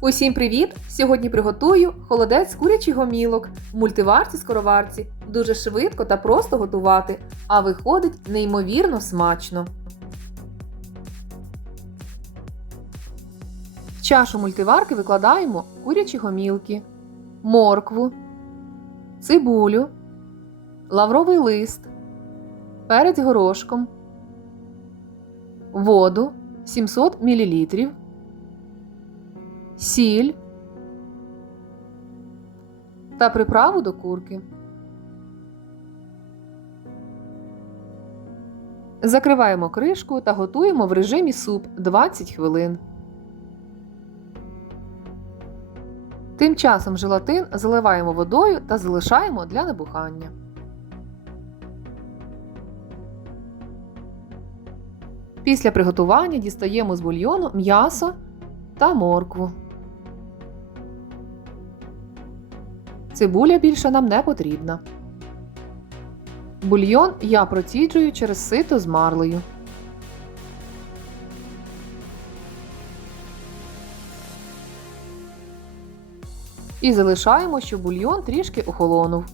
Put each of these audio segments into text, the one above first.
Усім привіт! Сьогодні приготую холодець курячих гомілок в мультиварці скороварці. Дуже швидко та просто готувати, а виходить неймовірно смачно. В чашу мультиварки викладаємо курячі гомілки, моркву, цибулю, лавровий лист, перець горошком, воду 700 мл сіль та приправу до курки. Закриваємо кришку та готуємо в режимі суп 20 хвилин. Тим часом желатин заливаємо водою та залишаємо для набухання. Після приготування дістаємо з бульйону м'ясо та моркву. Цибуля більше нам не потрібна. Бульйон я проціджую через сито з марлею. І залишаємо, щоб бульйон трішки охолонув.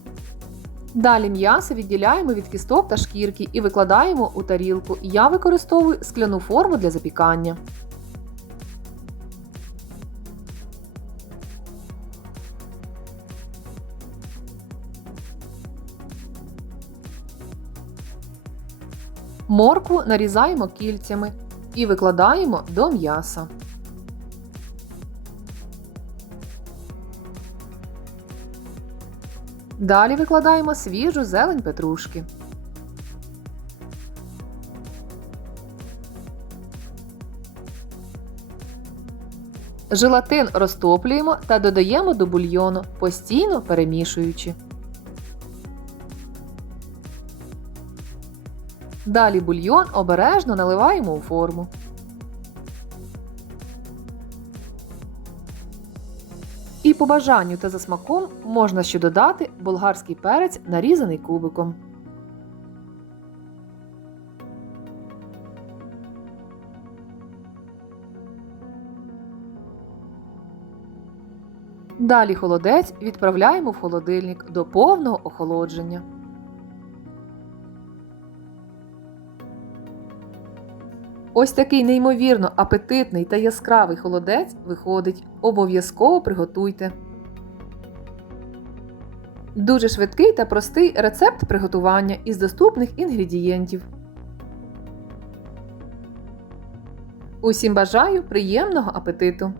Далі м'ясо відділяємо від кісток та шкірки і викладаємо у тарілку. Я використовую скляну форму для запікання. Моркву нарізаємо кільцями і викладаємо до м'яса. Далі викладаємо свіжу зелень петрушки. Желатин розтоплюємо та додаємо до бульйону, постійно перемішуючи. Далі бульйон обережно наливаємо у форму. І по бажанню та за смаком можна ще додати болгарський перець, нарізаний кубиком. Далі холодець відправляємо в холодильник до повного охолодження. Ось такий неймовірно апетитний та яскравий холодець виходить. Обов'язково приготуйте. Дуже швидкий та простий рецепт приготування із доступних інгредієнтів. Усім бажаю приємного апетиту!